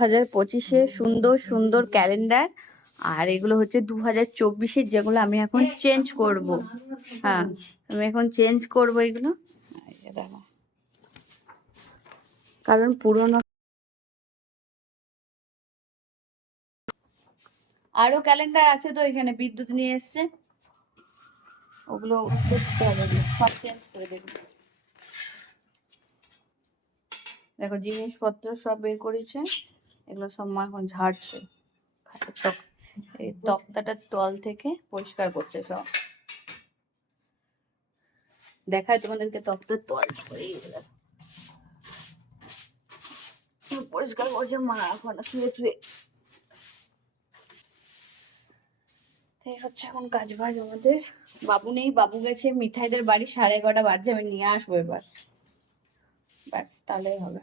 2025-এ সুন্দর সুন্দর ক্যালেন্ডার। আর এগুলো হচ্ছে 2024-এর, যেগুলো আমি এখন চেঞ্জ করব। হ্যাঁ, আমি এখন চেঞ্জ করব এগুলো। এই যে দেখো, কারণ পুরোনো আরো ক্যালেন্ডার আছে তো, এখানে বিদ্যুৎ নিয়ে এসছে, ওগুলো করতে হবে, সব চেঞ্জ করে দেখবো। দেখো জিনিসপত্র সব বের করেছে, এগুলো সব মা এখন ঝাড়ছে, এই তক্তাটার তল থেকে পরিষ্কার করছে সব। দেখায় তোমাদেরকে তক্তার তল পরিষ্কার করছে মা এখন শুয়ে শুয়ে। হচ্ছে এখন কাজ বাজ আমাদের। বাবু নেই, বাবু গেছে মিঠাইদের বাড়ি, 11:30 বাজছে, আমি নিয়ে আসবো এবার, ব্যাস তাহলেই হবে।